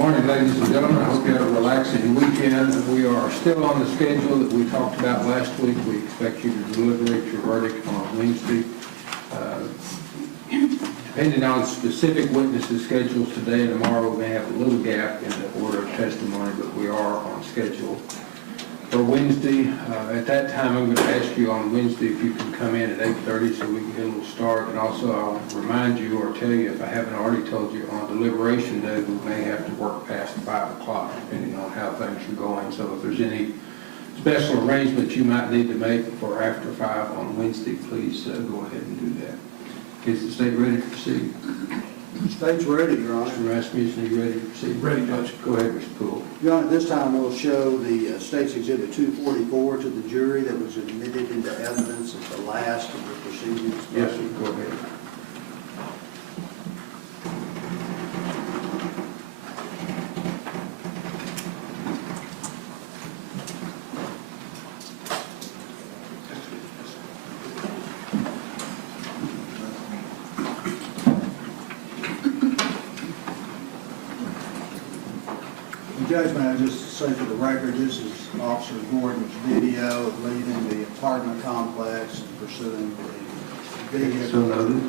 Morning, ladies and gentlemen. I hope you had a relaxing weekend. We are still on the schedule that we talked about last week. We expect you to deliberate your verdict on Wednesday. Depending on specific witnesses' schedules today and tomorrow, we may have a little gap in the order of testimony, but we are on schedule for Wednesday. At that time, I'm going to ask you on Wednesday if you can come in at 8:30 so we can get a little start. And also, I'll remind you or tell you, if I haven't already told you, on deliberation day, we may have to work past 5 o'clock, depending on how things are going. So if there's any special arrangements you might need to make for after 5 on Wednesday, please go ahead and do that. Is the state ready to proceed? State's ready, Your Honor. Mr. Rasmussen, are you ready to proceed? Ready, Judge. Go ahead, Mr. Poole. Your Honor, this time we'll show the State's Exhibit 244 to the jury that was admitted into evidence at the last of the proceedings. Yes, sir. Go ahead. Judge, may I just say for the record, this is Officer Gordon's video of leaving the apartment complex and pursuing the vehicle. So noted.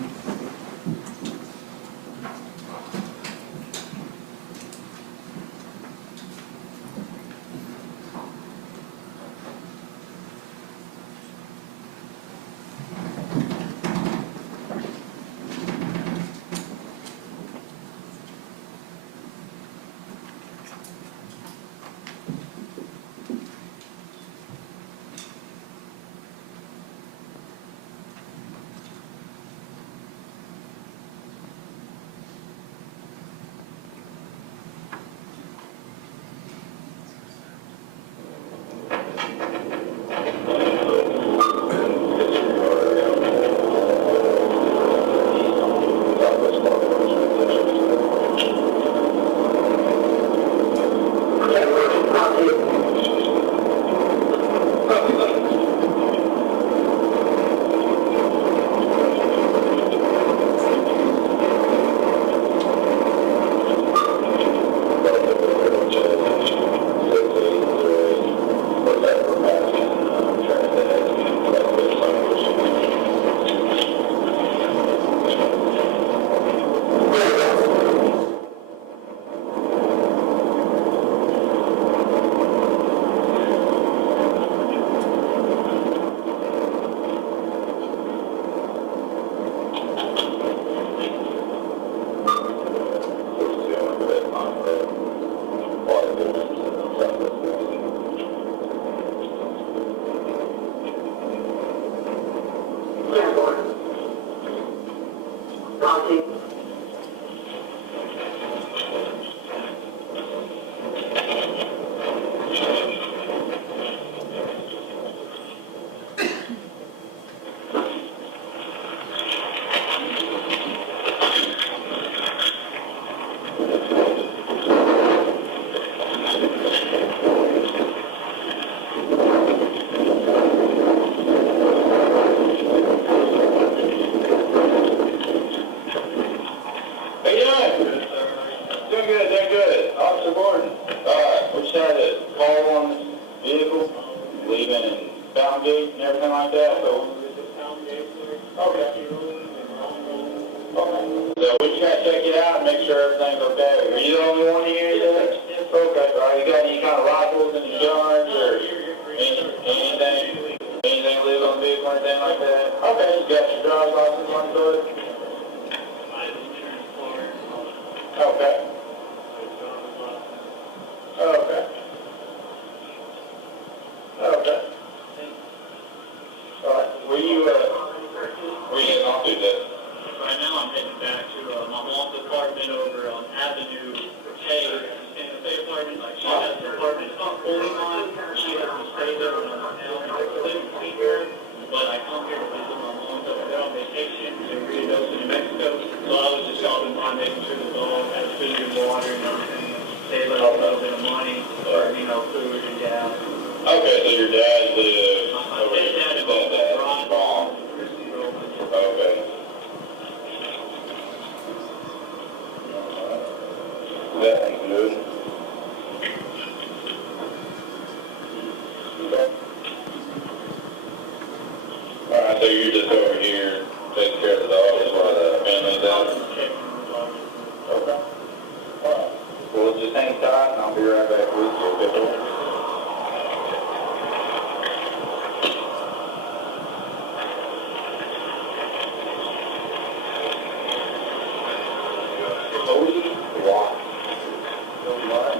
Okay, so your dad lives over there. Okay. That ain't good. Alright, so you're just over here taking care of the dogs while the family's out? Okay. Alright. Well, just hang tight and I'll be right back with you. Okay? Kody Lott. Kody Lott?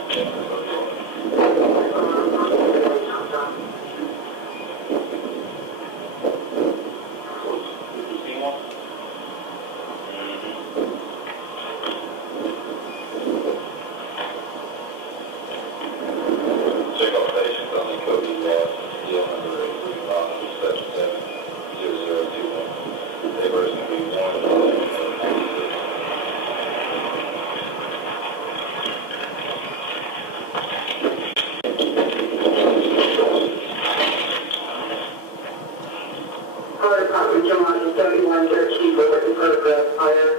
Check on patients on the Kody Lott, deal number 835-77-0021. They were going to be 1. Fire Department, John, 3113, Bulletin Photograph, fire.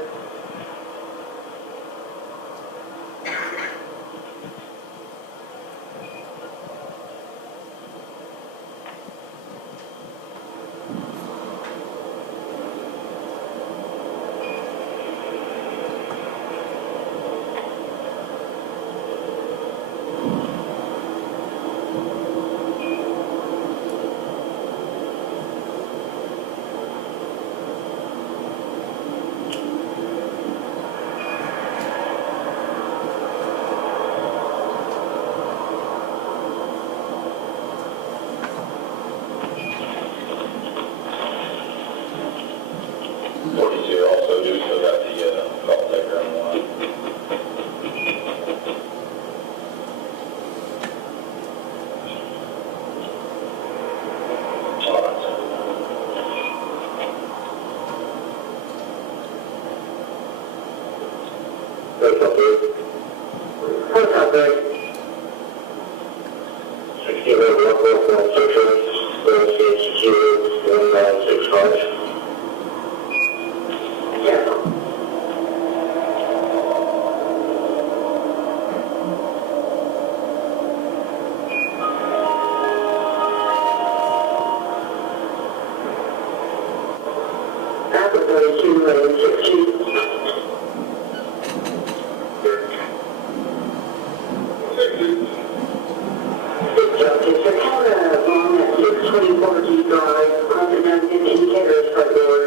Also do so that the call taker on the line. All right. What's up, dude? What's up, Greg? 60 1 1965. Yes. Apple 32, 16. It's a camera along at 624 G Drive, on the 15 caterers front door.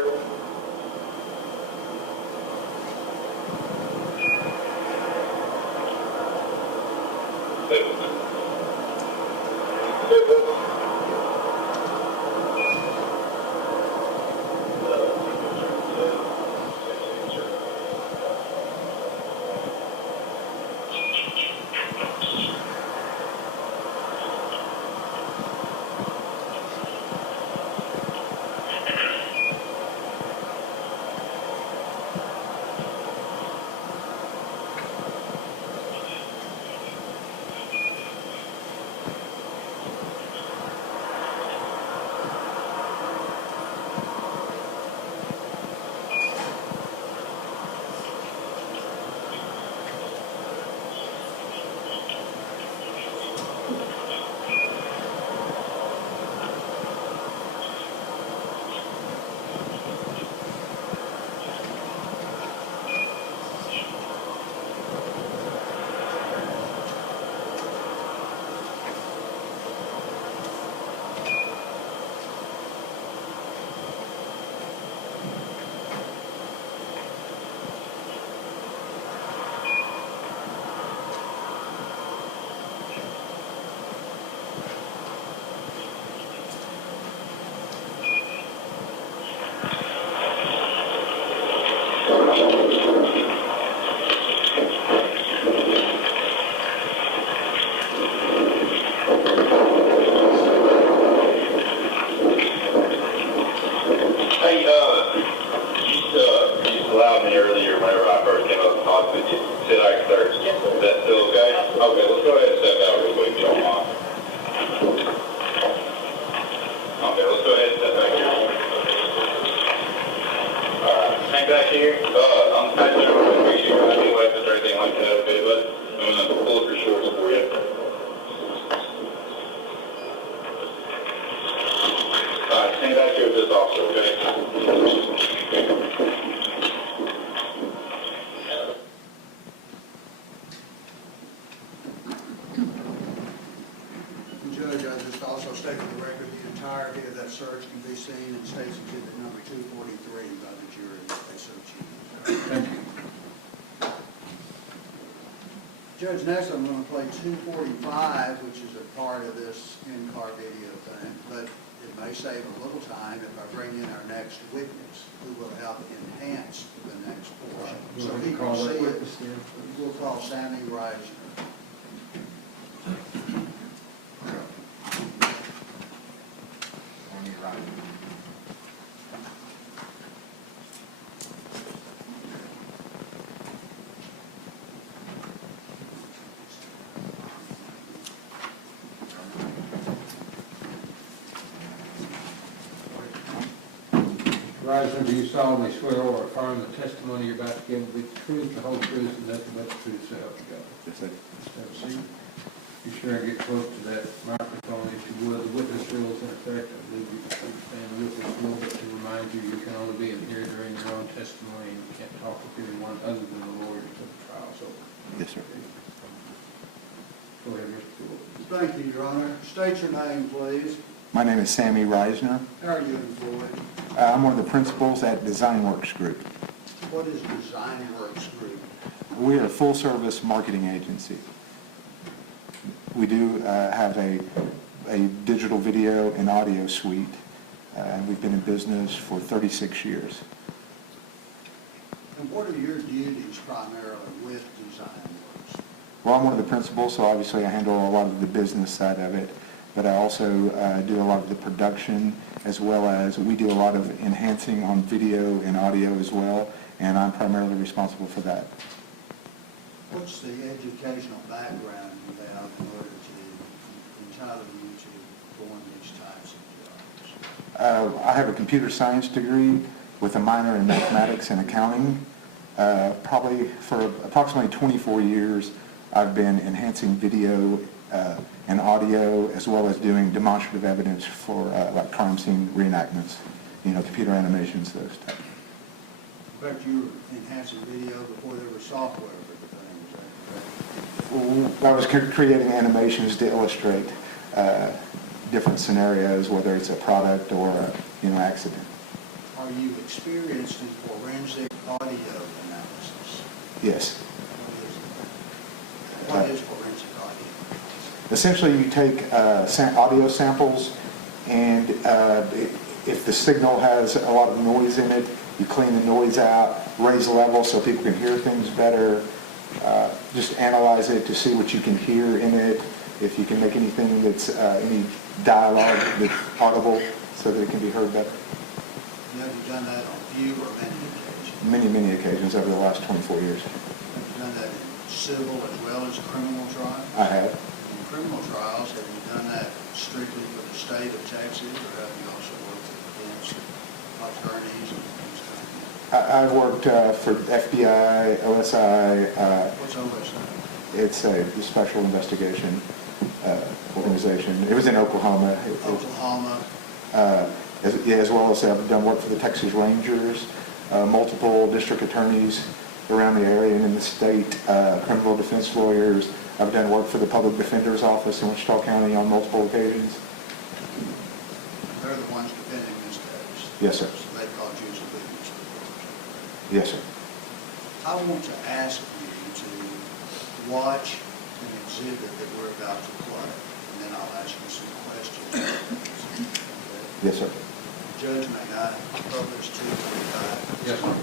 just also state for the record, the entirety of that search can be seen in State's Exhibit number 243 by the jury if they so choose. Thank you. Judge, next I'm going to play 245, which is a part of this in-car video thing, but it may save a little time if I bring in our next witness, who will help enhance the next portion. So he can Call that see it. witness then, please. We'll call Sammy Reisner. Reisner, do you solemnly swear or affirm the testimony you're about to give will be the truth, the whole truth, and nothing but the truth, so help you God? Yes, sir. Have a seat. Be sure and get close to that microphone if you would. The witness rule is in effect. I believe you understand the witness rule, but to remind you, you can only be in here during your own testimony, and you can't talk with anyone other than the lawyers until the trial's over. Yes, sir. Go ahead, Mr. Gould. Thank you, Your Honor. State your name, please. My name is Sammy Reisner. How are you employed? I'm one of the principals at DesignWorks Group. What is DesignWorks Group? We are a full-service marketing agency. We do have a digital video and audio suite, and we've been in business for 36 years. And what are your duties primarily with DesignWorks? Well, I'm one of the principals, so obviously I handle a lot of the business side of it, but I also do a lot of the production, as well as we do a lot of enhancing on video and audio as well, and I'm primarily responsible for that. What's the educational background you have in order to entitle you to perform these types of jobs? I have a computer science degree with a minor in mathematics and accounting. Probably for approximately 24 years, I've been enhancing video and audio, as well as doing demonstrative evidence for like crime scene reenactments, computer animations, those types. In fact, you were enhancing video before there was software for the thing, is that correct? I was creating animations to illustrate different scenarios, whether it's a product or a accident. Are you experienced in forensic audio analysis? Yes. What is forensic audio? Essentially, you take audio samples, and if the signal has a lot of noise in it, you clean the noise out, raise the level so people can hear things better, just analyze it to see what you can hear in it, if you can make anything that's any dialogue that's audible so that it can be heard better. Have you done that on few or many occasions? Many, many occasions over the last 24 years. Have you done that in civil as well as criminal trials? I have. In criminal trials, have you done that strictly for the state of Texas, or have you also worked against attorneys and things like that? I've worked for FBI, OSI. What's OSI? It's a special investigation organization. It was in Oklahoma. Oklahoma. As well as I've done work for the Texas Rangers, multiple district attorneys around the area and in the state, criminal defense lawyers. I've done work for the public defender's office in Wichita County on multiple occasions. They're the ones defending this case. Yes, sir. So they called you as a witness. Yes, sir. I want to ask you to watch an exhibit that we're about to play, and then I'll ask you some questions. Okay? Yes, sir. Judge, may I publish 245? Yes, sir.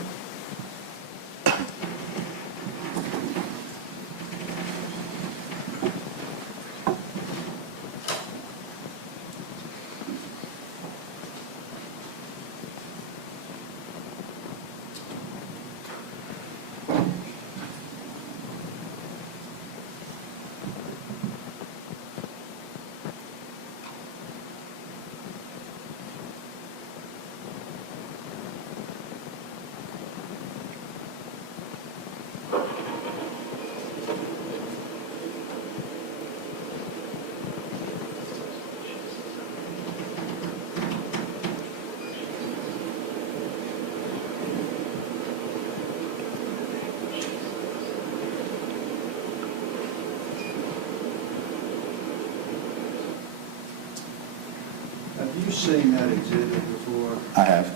you've seen that exhibit before? I have.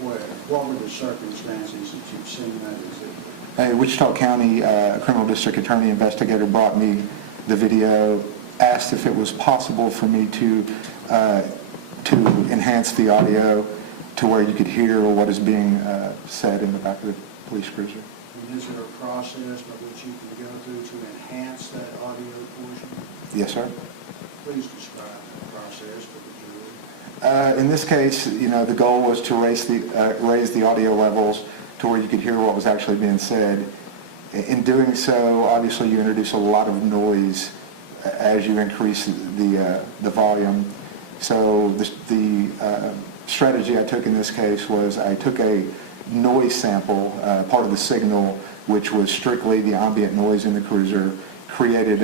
Where? What were the circumstances that you've seen that exhibit? A Wichita County Criminal District Attorney investigator brought me the video, asked if it was possible for me to enhance the audio to where you could hear what is being said in the back of the police cruiser. And is there a process by which you can go through to enhance that audio portion? Yes, sir. Please describe the process for the jury. In this case, the goal was to raise the audio levels to where you could hear what was actually being said. In doing so, obviously you introduce a lot of noise as you increase the volume. So the strategy I took in this case was I took a noise sample, part of the signal, which was strictly the ambient noise in the cruiser, created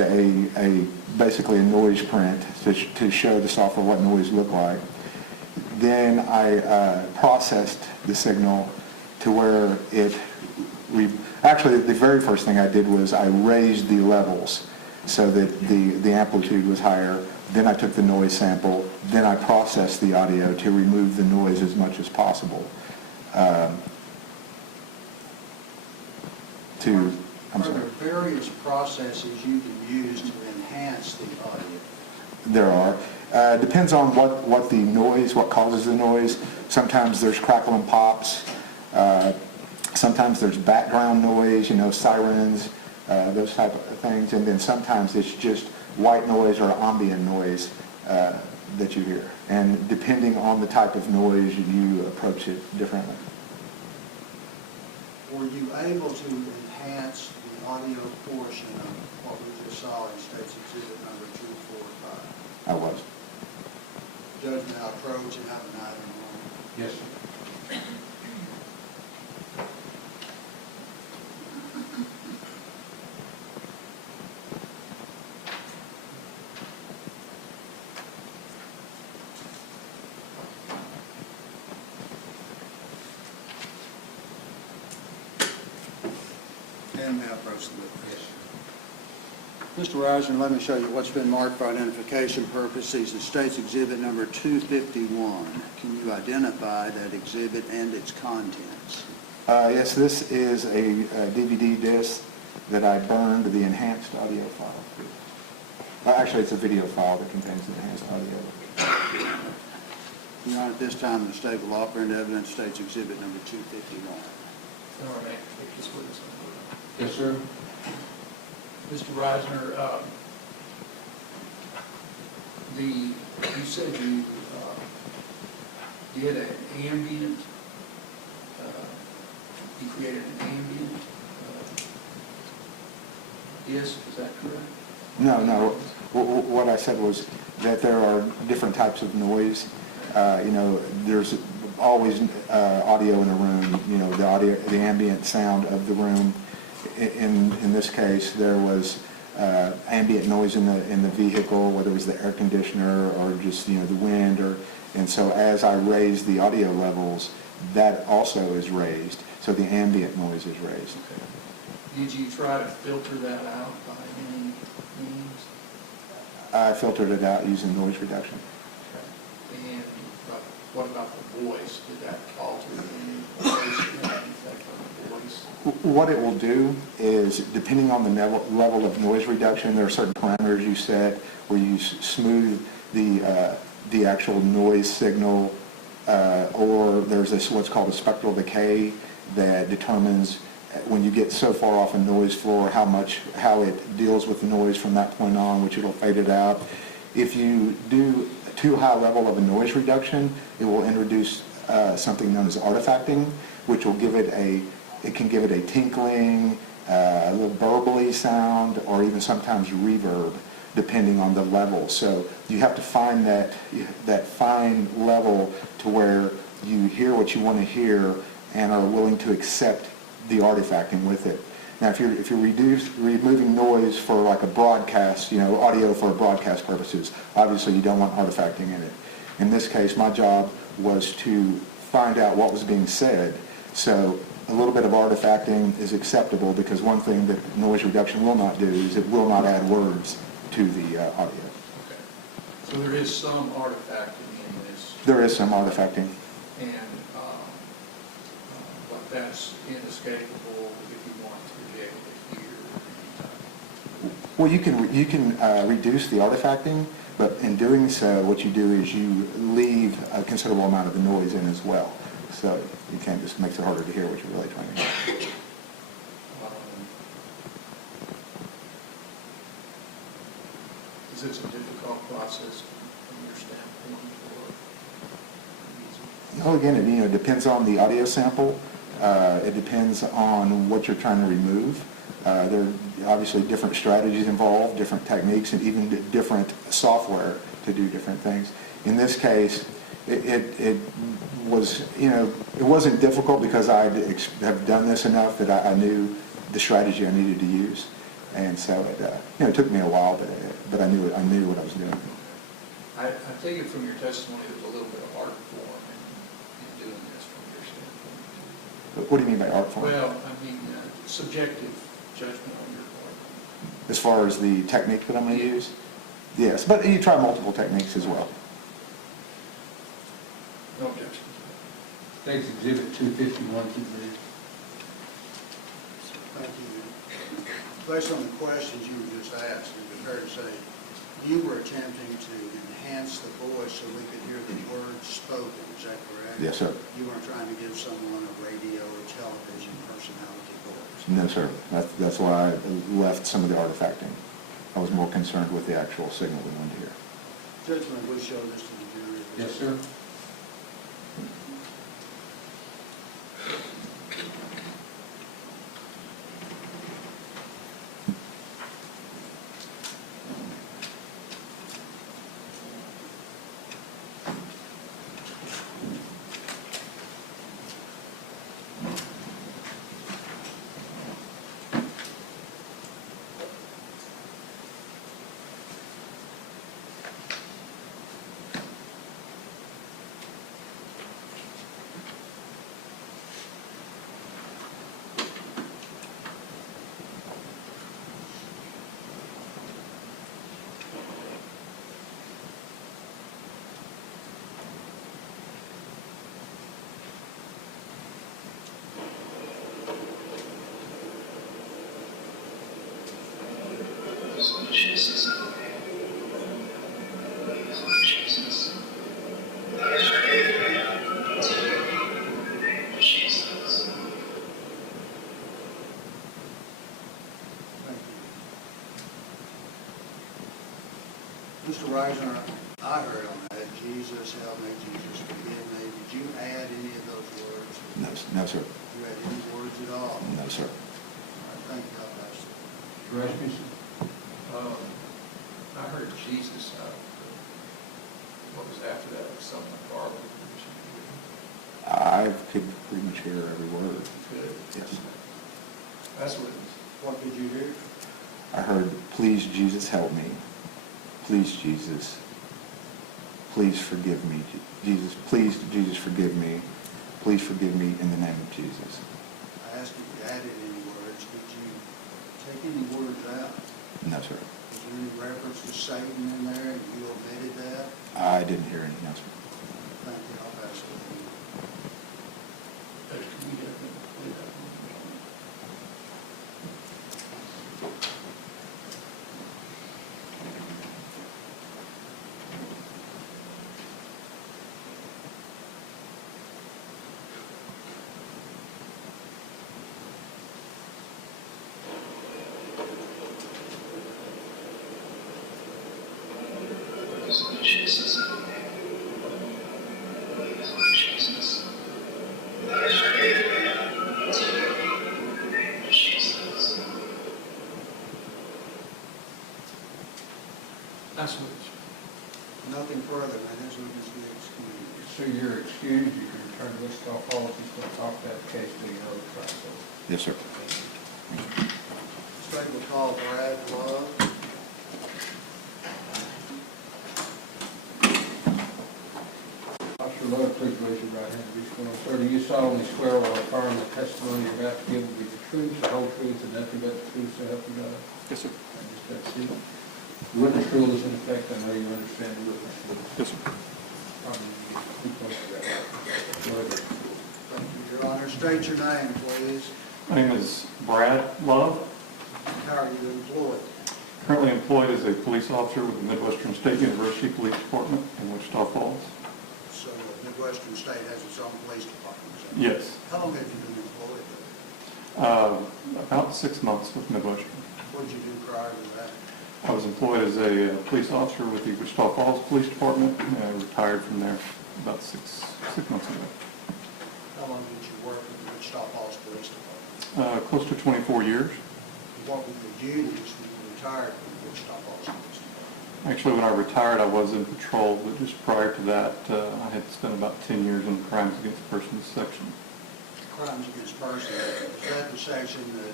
basically a noise print to show the software what noise looked like. Then I processed the signal to where actually the very first thing I did was I raised the levels so that the amplitude was higher. Then I took the noise sample. Then I processed the audio to remove the noise as much as possible. Are there various processes you can use to enhance the audio? There are. Depends on what the noise, what causes the noise. Sometimes there's crackle and pops. Sometimes there's background noise, sirens, those type of things. And then sometimes it's just white noise or ambient noise that you hear. And depending on the type of noise, you approach it differently. Were you able to enhance the audio portion of what we just saw in State's Exhibit number 245? I was. Judge, may I approach and have an item on? Yes, sir. And may I approach the witness? Mr. Reisner, let me show you what's been marked for identification purposes as State's Exhibit number 251. Can you identify that exhibit and its contents? Yes, this is a DVD disc that I burned the enhanced audio file to. Actually, it's a video file that contains the enhanced audio. Your Honor, at this time, the State will offer into evidence State's Exhibit number 251. All right, take this witness on board. Yes, sir. Mr. Reisner, you said you did an ambient, you created an ambient disc, is that correct? No. What I said was that there are different types of noise. There's always audio in a room. The ambient sound of the room. In this case, there was ambient noise in the vehicle, whether it was the air conditioner or just the wind, and so as I raised the audio levels, that also is raised. So the ambient noise is raised. Okay. Did you try to filter that out by any means? I filtered it out using noise reduction. Okay. And what about the voice? Did that alter any voice? Did that affect on the voice? What it will do is, depending on the level of noise reduction, there are certain parameters you set where you smooth the actual noise signal, or there's what's called a spectral decay that determines when you get so far off a noise floor how it deals with the noise from that point on, which it'll fade it out. If you do too high level of a noise reduction, it will introduce something known as artifacting, which will give it can give it a tinkling, a little burbly sound, or even sometimes reverb, depending on the level. So you have to find that fine level to where you hear what you want to hear and are willing to accept the artifacting with it. Now, if you're removing noise for like a broadcast, audio for broadcast purposes, obviously you don't want artifacting in it. In this case, my job was to find out what was being said. So a little bit of artifacting is acceptable because one thing that noise reduction will not do is it will not add words to the audio. Okay. So there is some artifacting in this, There is some artifacting. and, but that's inescapable if you want to be able to hear anytime. Well, you can reduce the artifacting, but in doing so, what you do is you leave a considerable amount of the noise in as well. So you can't just makes it harder to hear what you're really trying to hear. Is this a difficult process from your standpoint, or easy? Well, again, it depends on the audio sample. It depends on what you're trying to remove. There are obviously different strategies involved, different techniques, and even different software to do different things. In this case, it was, it wasn't difficult because I have done this enough that I knew the strategy I needed to use. And so it took me a while, but I knew what I was doing. I take it from your testimony there's a little bit of art form in doing this from your standpoint. What do you mean by art form? Well, I mean, subjective judgment on your part. As far as the technique that I'm going to use? Yes, but you try multiple techniques as well. No objection. Takes Exhibit 251 to the Thank you. Based on the questions you were just asked, it would be fair to say you were attempting to enhance the voice so we could hear the words spoken. Is that correct? Yes, sir. You weren't trying to give someone a radio or television personality voice? No, sir. That's why I left some of the artifacting. I was more concerned with the actual signal we wanted to hear. Judgment, we show this to the jury. Yes, sir. Mr. Reisner, I heard on that, Jesus, help me, Jesus, forgive me. Did you add any of those words? No, sir. You add any words at all? No, sir. All right, thank you, God bless you. Rasmussen? I heard Jesus out. What was after that? Was something garbled. I could pretty much hear every word. Good. Yes. That's what. What did you hear? I heard, please, Jesus, help me. Please, Jesus. Please forgive me. Jesus, please, Jesus, forgive me. Please forgive me in the name of Jesus. I asked if you added any words. Did you take any words out? No, sir. Was there any reference to Satan in there and you omitted that? I didn't hear any, no, sir. Thank you, I'll pass it on. Can we definitely play that one? That's what it's. Nothing further, man, this witness be excused. So you're excused, you can return to list off policies, we'll talk that case to your other trial. Yes, sir. State will call Brad Love. Officer Love, please raise your right hand and be sworn. Sir, do you solemnly swear or affirm the testimony you're about to give will be the truth, the whole truth, and nothing but the truth, so help you God? Yes, sir. And just that seat. Witness rule is in effect, I know you understand the witness rule. Yes, sir. Probably get too close to that. Go ahead. Thank you, Your Honor. State your name, please. My name is Brad Love, How are you employed? currently employed as a police officer with the Midwestern State University Police Department in Wichita Falls. So the Midwestern State has its own police department, is that right? Yes, How long have you been employed there? about 6 months with Midwestern. What did you do prior to that? I was employed as a police officer with the Wichita Falls Police Department, and I retired from there about six months ago. How long did you work with the Wichita Falls Police Department? Close to 24 years. What were your duties when you retired from the Wichita Falls Police Department? Actually, when I retired, I was in patrol, but just prior to that, I had spent about 10 years in the crimes against persons section. Crimes against persons, is that the section that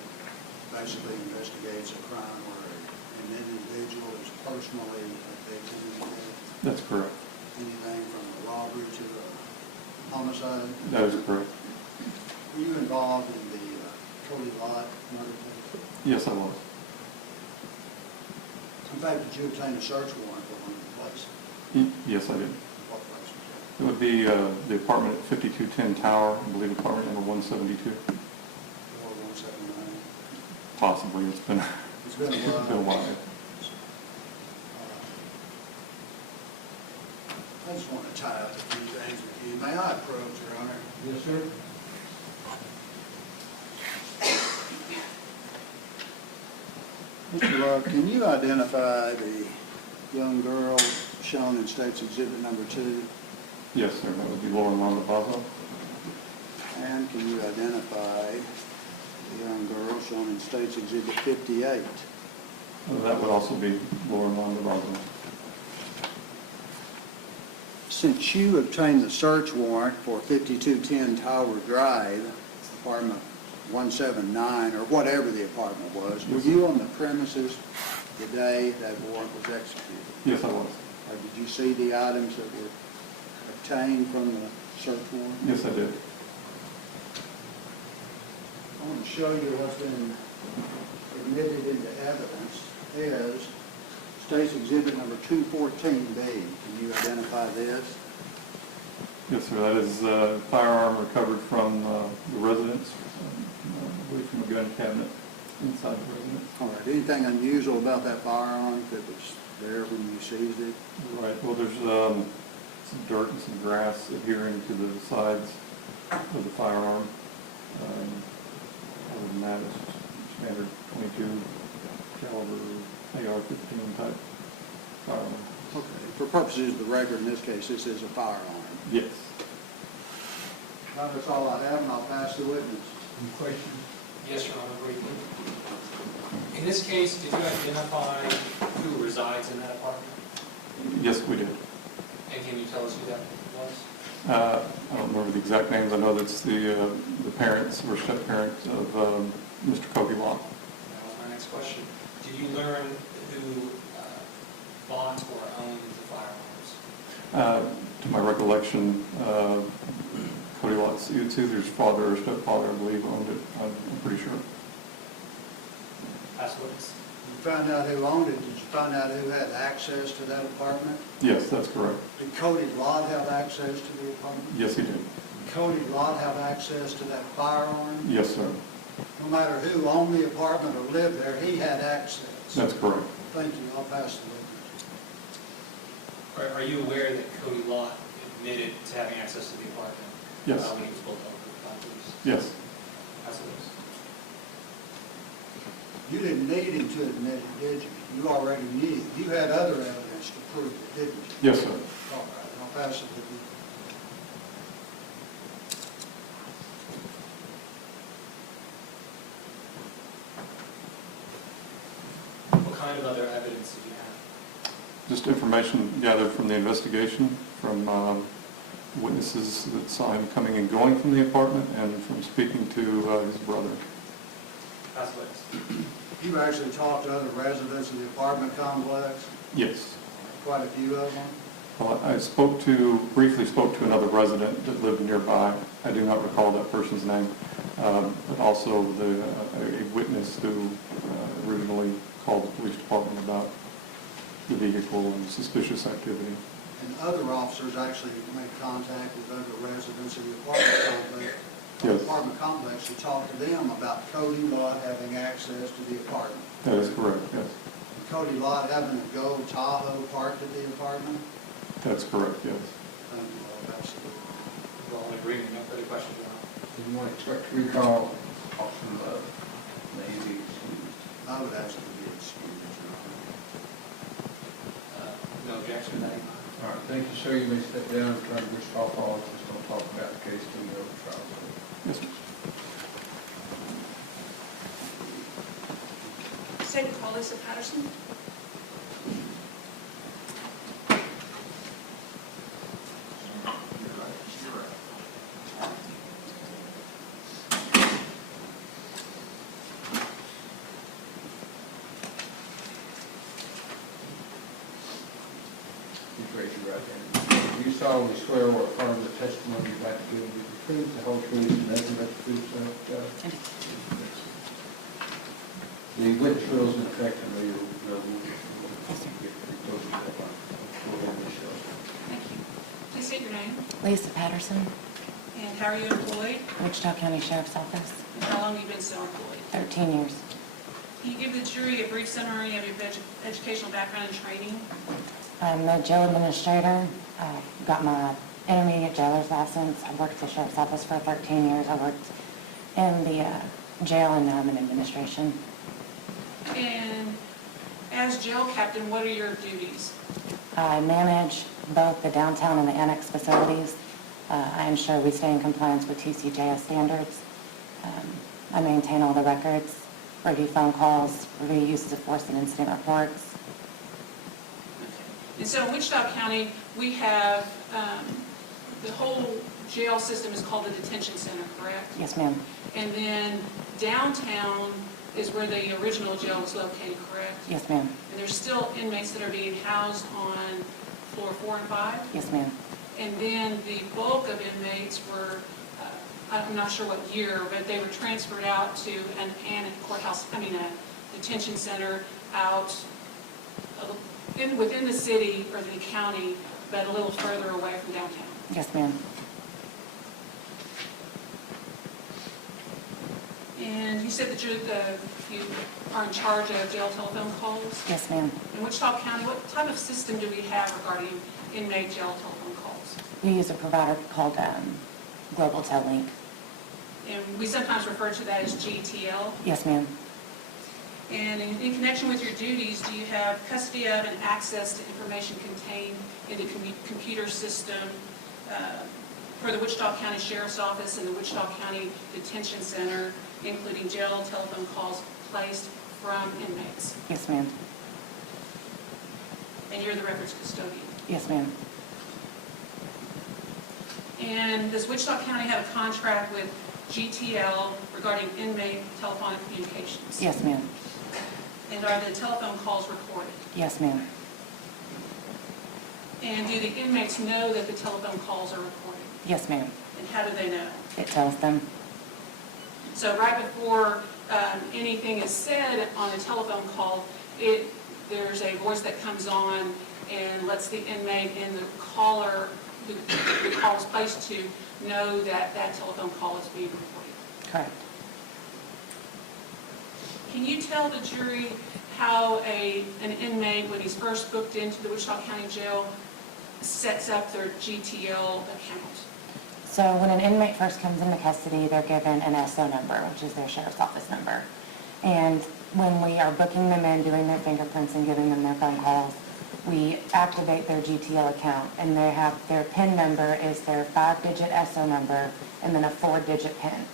basically investigates a crime where an individual is personally a victim of it? That's correct. Anything from a robbery to a homicide? That is correct. Were you involved in the Kody Lott murder case? Yes, I was. In fact, did you obtain a search warrant for one of the places? Yes, I did. What place was It would be the apartment at 5210 Tower, I believe apartment number 172. that? 4179. Possibly, it's been, It's been a while. it's been a while. I just want to tie up a few things with you. May I approach, Your Honor? Yes, sir. Mr. Love, can you identify the young girl shown in State's Exhibit Number 2? Yes, sir, that would be Lauren Londabazo. And can you identify the young girl shown in State's Exhibit 58? That would also be Lauren Londabazo. Since you obtained the search warrant for 5210 Tower Drive, apartment 179, or whatever the apartment was, were you on the premises the day that warrant was executed? Yes, I was. Or did you see the items that were obtained from the search warrant? Yes, I did. I want to show you what's been admitted into evidence is State's Exhibit Number 214B. Can you identify this? Yes, sir, that is a firearm recovered from the residence, I believe from a gun cabinet inside the residence. All right, anything unusual about that firearm that was there when you seized it? Right, well, there's some dirt and some grass adhering to the sides of the firearm. Other than that, it's just standard 22 caliber AR-15 type firearm. Okay, for purposes of the record, in this case, this is a firearm. Yes. Now, that's all I have, and I'll pass the witness. Any questions? Yes, Your Honor, briefly. In this case, did you identify who resides in that apartment? Yes, we did. And can you tell us who that was? I don't remember the exact names. I know that's the parents or step-parents of Mr. Kody Lott. That was my next question. Did you learn who bought or owned the firearms? To my recollection, Kody Lott's, it's either his father or stepfather, I believe, owned it. I'm pretty sure. Pass the witness. You found out who owned it, did you find out who had access to that apartment? Yes, that's correct. Did Kody Lott have access to the apartment? Yes, he did. Did Kody Lott have access to that firearm? Yes, sir. No matter who owned the apartment or lived there, he had access. That's correct. Thank you, I'll pass the witness. Are you aware that Kody Lott admitted to having access to the apartment? Yes. When he was pulled over by police? Yes. Pass the witness. You didn't need him to admit it, did you? You already knew. You had other evidence to prove it, didn't you? Yes, sir. All right, I'll pass it to you. What kind of other evidence did you have? Just information gathered from the investigation, from witnesses that saw him coming and going from the apartment, and from speaking to his brother. Pass the witness. You actually talked to other residents of the apartment complex, Yes. quite a few of them. Well, I briefly spoke to another resident that lived nearby. I do not recall that person's name, but also a witness who originally called the police department about the vehicle and suspicious activity. And other officers actually make contact with other residents in the apartment complex. Yes. Apartment complex to talk to them about Kody Lott having access to the apartment. That is correct, yes. Kody Lott having a gold Tahoe parked at the apartment. That's correct, yes. Thank you, Lord, absolutely. We're all in agreement, no further questions, Your Honor. You want to recall Officer Love, may he be excused. I would ask to be excused, Your Honor. No objection to that, Your Honor? All right, thank you, sir. You may step down and try to Wichita Falls. Just don't talk about the case till the other trial. Yes, sir. Second call, Lisa Patterson. Please raise your right hand. Do you solemnly swear or affirm the testimony you're about to give will be the truth, the whole truth, and nothing but the truth, so help you God? The witness rules in effect, and we will go Thank you. Please state your name. Lisa Patterson, And how are you employed? Wichita County Sheriff's Office, And how long have you been so employed? 13 years. Can you give the jury a brief summary of your educational background and training? I'm a jail administrator. I got my intermediate jailer's license. I worked at the Sheriff's Office for 13 years. I worked in the jail and now I'm in administration. And as jail captain, what are your duties? I manage both the downtown and the annex facilities. I ensure we stay in compliance with TCJS standards. I maintain all the records, review phone calls, review uses of force and incident reports. And so in Wichita County, we have, the whole jail system is called the detention center, correct? Yes, ma'am. And then downtown is where the original jail was located, correct? Yes, ma'am. And there's still inmates that are being housed on floor 4 and 5? Yes, ma'am. And then the bulk of inmates were, I'm not sure what year, but they were transferred out to a detention center out within the city or the county, but a little further away from downtown. Yes, ma'am. And you said that you are in charge of jail telephone calls? Yes, ma'am. In Wichita County, what type of system do we have regarding inmate jail telephone calls? We use a provider called Global Telink. And we sometimes refer to that as GTL. Yes, ma'am. And in connection with your duties, do you have custody of and access to information contained in the computer system for the Wichita County Sheriff's Office and the Wichita County Detention Center, including jail telephone calls placed from inmates? Yes, ma'am. And you're the records custodian. Yes, ma'am. And does Wichita County have a contract with GTL regarding inmate telephonic communications? Yes, ma'am. And are the telephone calls recorded? Yes, ma'am. And do the inmates know that the telephone calls are recorded? Yes, ma'am. And how do they know? It tells them. So right before anything is said on a telephone call, there's a voice that comes on and lets the inmate and the caller, who the call is placed to, know that that telephone call is being recorded. Correct. Can you tell the jury how an inmate, when he's first booked into the Wichita County Jail, sets up their GTL account? So when an inmate first comes into custody, they're given an SO number, which is their sheriff's office number. And when we are booking them in, doing their fingerprints and giving them their phone calls, we activate their GTL account, and they have their PIN number is their 5-digit SO number and then a 4-digit PIN.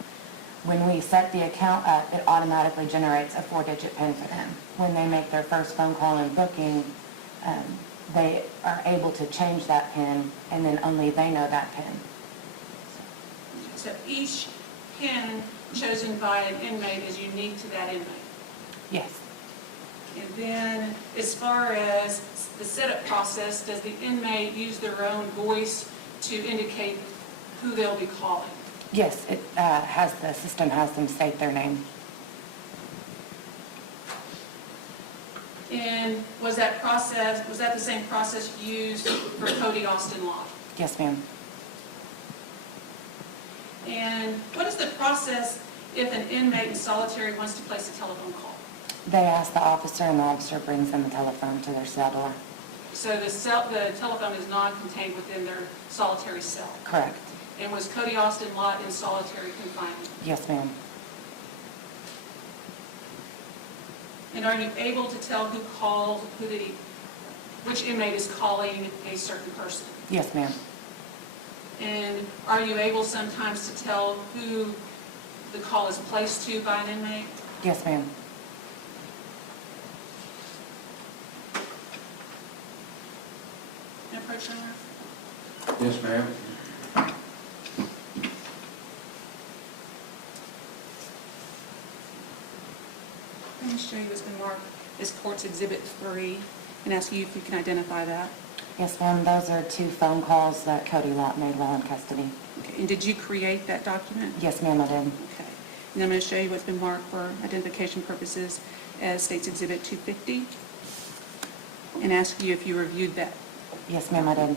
When we set the account up, it automatically generates a 4-digit PIN for them. When they make their first phone call and booking, they are able to change that PIN, and then only they know that PIN. So each PIN chosen by an inmate is unique to that inmate. Yes. And then as far as the setup process, does the inmate use their own voice to indicate who they'll be calling? Yes, it the system has them state their name. And was that the same process used for Kody Lott? Yes, ma'am. And what is the process if an inmate in solitary wants to place a telephone call? They ask the officer, and the officer brings them a telephone to their cell door. So the telephone is not contained within their solitary cell? Correct. And was Kody Lott in solitary confinement? Yes, ma'am. And are you able to tell who called, which inmate is calling a certain person? Yes, ma'am. And are you able sometimes to tell who the call is placed to by an inmate? Yes, ma'am. Can I approach them? Yes, ma'am. Let me show you what's been marked as Court's Exhibit 3 and ask you if you can identify that. Yes, ma'am. Those are 2 phone calls that Kody Lott made while in custody. Okay. And did you create that document? Yes, ma'am, I did. Okay. And I'm going to show you what's been marked for identification purposes as State's Exhibit 250 and ask you if you reviewed that. Yes, ma'am, I did.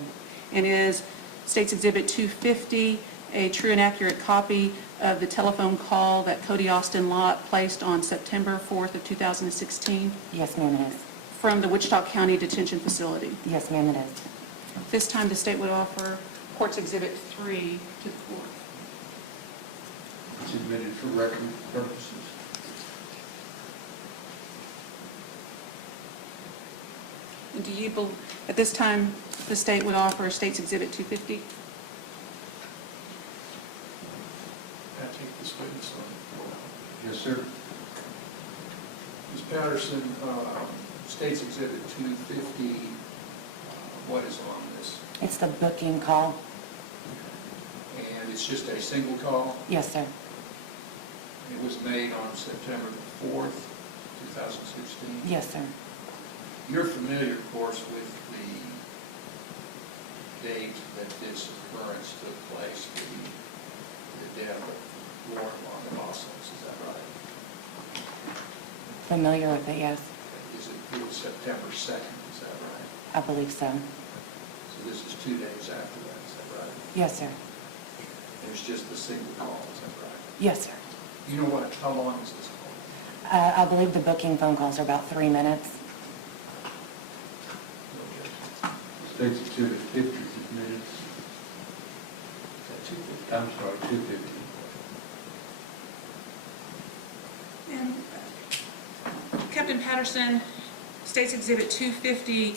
And is State's Exhibit 250 a true and accurate copy of the telephone call that Kody Lott placed on September 4th of 2016 Yes, ma'am, it is. from the Wichita County Detention Facility? Yes, ma'am, it is. This time, the state would offer Court's Exhibit 3 to the court. It's admitted for record purposes. And do you, at this time, the state would offer State's Exhibit 250? I take this witness on. Yes, sir. Ms. Patterson, State's Exhibit 250, what is on this? It's the booking call. And it's just a single call? Yes, sir. It was made on September the 4th, 2016? Yes, sir. You're familiar, of course, with the date that this occurrence took place, the death of Warren von Bossel's, is that right? Familiar with it, yes. It was September 2nd, is that right? I believe so. So this is 2 days after that, is that right? Yes, sir. There's just the single call, is that right? Yes, sir. You know what, how long is this call? I believe the booking phone calls are about 3 minutes. State's Exhibit 50 is admitted. I'm sorry, 250. And Captain Patterson, State's Exhibit 250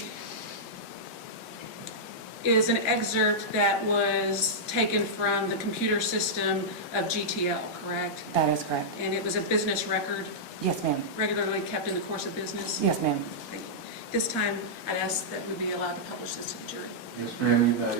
is an excerpt that was taken from the computer system of GTL, correct? That is correct. And it was a business record Yes, ma'am. regularly kept in the course of business? Yes, ma'am. Thank you. This time, I'd ask that we be allowed to publish this to the jury. Yes, ma'am, you may.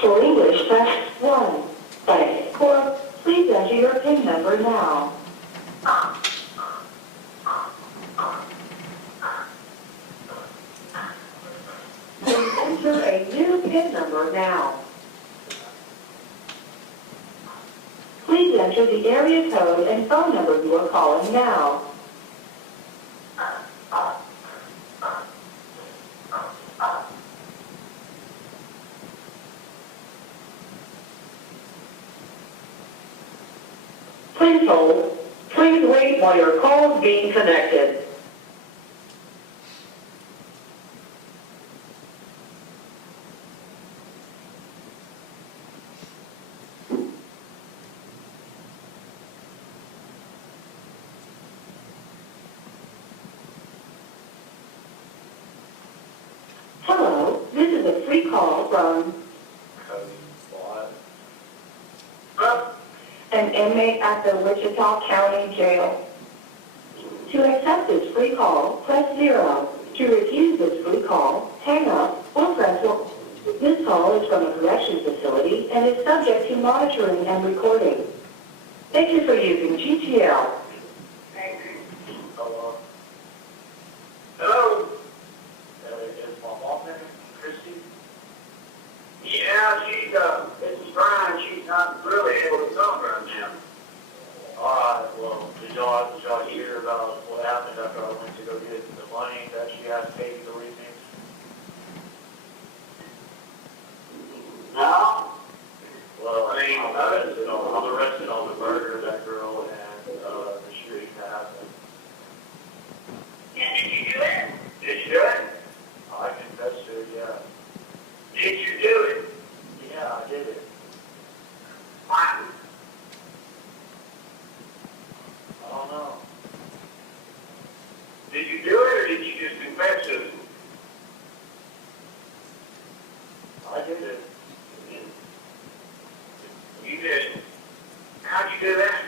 For English, press 1. For please enter your PIN number now. Please enter a new PIN number now. Please enter the area code and phone number you are calling now. Please hold. Please wait while your call is being connected. Hello, this is a free call from Kody Lott. an inmate at the Wichita County Jail. To accept this free call, press 0. To refuse this free call, hang up or press 1. This call is from a corrections facility and is subject to monitoring and recording. Thank you for using GTL. Hello. Hello. Is my mom there, Christy? Yeah, this is Brian. She's not really able to come right now. Alright, well, did y'all hear about what happened after I went to go get the money that she asked Kady to leave me? No? Well, I'm arrested on the murder of that girl and the shooting that happened. Yeah, did you do it? Did you do it? I confessed to it, yeah. Did you do it? Yeah, I did it. Why? I don't know. Did you do it or did you just confess to it? I did it. You did. How'd you do that?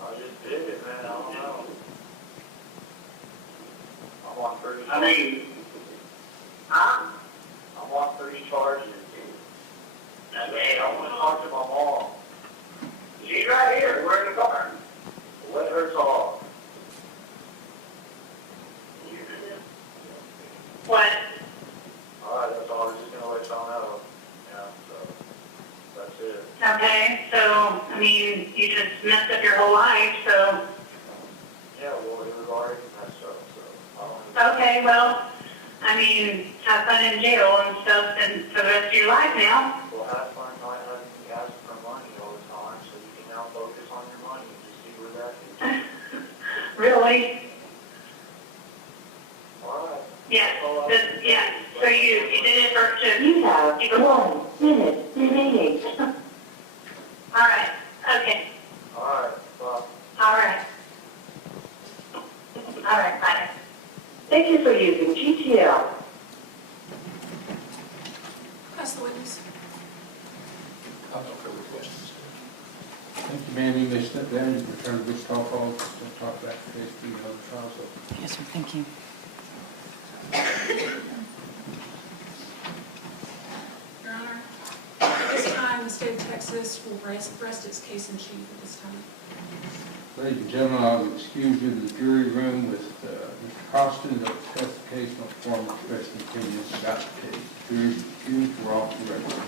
I just did it, man. I don't know. I'm on 30 I mean, huh? I'm on 30 charges. Okay, I want to talk to my mom. she's right here. We're in the car. Let her talk. What? Alright, that's all. I was just going to let y'all know. Yeah, so that's it. Okay, so, I mean, you just messed up your whole life, so. Yeah, well, it was already messed up, so I don't Okay, well, I mean, have fun in jail and stuff and for the rest of your life now. Well, have fun not having me ask for money all the time, so you can now focus on your money and just see where that leads. Really? Alright. Yeah, yeah, so you did it for, you have 1 minute remaining. All right, okay, Alright, well. all right. All right, bye. Thank you for using GTL. Press the witness. I have no further questions. Thank you, ma'am. You may step down and return to Wichita Falls to talk about the case for another trial. So Yes, sir, thank you. Your Honor, at this time, the state of Texas will rest its case in chief at this time. ladies and gentlemen, I'll excuse you to the jury room with Mr. Costin to discuss the case and perform expressing opinions about the case. Jury is excused. We're off the record.